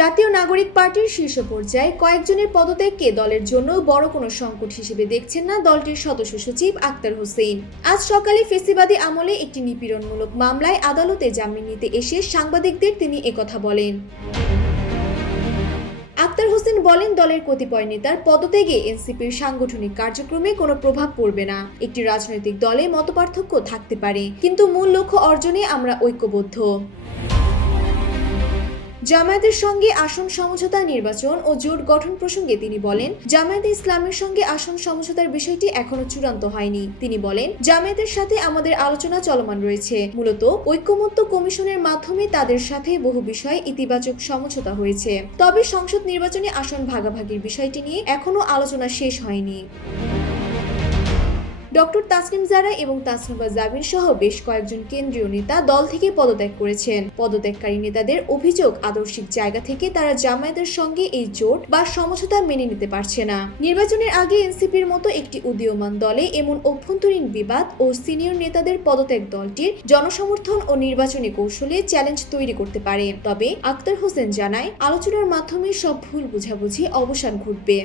জাতীয় নাগরিক পার্টির শীর্ষ পর্যায়ে কয়েকজনের পদত্যাগকে দলের জন্য বড় কোনো সংকট হিসেবে দেখছেন না দলটির সদস্য সচিব আক্তার হোসেন। আজ সকালে ফেসিবাদী আমলে একটি নিপীড়নমূলক মামলায় আদালতে জামিন নিতে এসে সাংবাদিকদের তিনি একথা বলেন। আক্তার হোসেন বলেন, দলের কতিপয় নেতার পদত্যাগে এনসিপির সাংগঠনিক কার্যক্রমে কোনো প্রভাব পড়বে না। একটি রাজনৈতিক দলে মতপার্থক্য থাকতে পারে, কিন্তু মূল লক্ষ্য অর্জনে আমরা ঐক্যবদ্ধ। জামায়াতের সঙ্গে আসন সমঝোতা নির্বাচন ও জোট গঠন প্রসঙ্গে তিনি বলেন, জামায়াতে ইসলামের সঙ্গে আসন সমঝোতার বিষয়টি এখনো চূড়ান্ত হয়নি। তিনি বলেন, জামায়াতের সাথে আমাদের আলোচনা চলমান রয়েছে। মূলত ঐক্যমত্য কমিশনের মাধ্যমে তাদের সাথে বহু বিষয়ে ইতিবাচক সমঝোতা হয়েছে। তবে সংসদ নির্বাচনে আসন ভাগাভাগির বিষয়টি নিয়ে এখনো আলোচনা শেষ হয়নি। ডক্টর তাসনিম জারা এবং তাসনুবা জাবির সহ বেশ কয়েকজন কেন্দ্রীয় নেতা দল থেকে পদত্যাগ করেছেন। পদত্যাগকারী নেতাদের অভিযোগ, আদর্শিক জায়গা থেকে তারা জামায়াতের সঙ্গে এই জোট বা সমঝোতা মেনে নিতে পারছে না। নির্বাচনের আগে এনসিপির মতো একটি উদীয়মান দলে এমন অভ্যন্তরীণ বিবাদ ও সিনিয়র নেতাদের পদত্যাগ দলটির জনসমর্থন ও নির্বাচনী কৌশলে চ্যালেঞ্জ তৈরি করতে পারে। তবে আক্তার হোসেন জানায়, আলোচনার মাধ্যমে সব ভুল বোঝাবুঝি অবসান ঘটবে।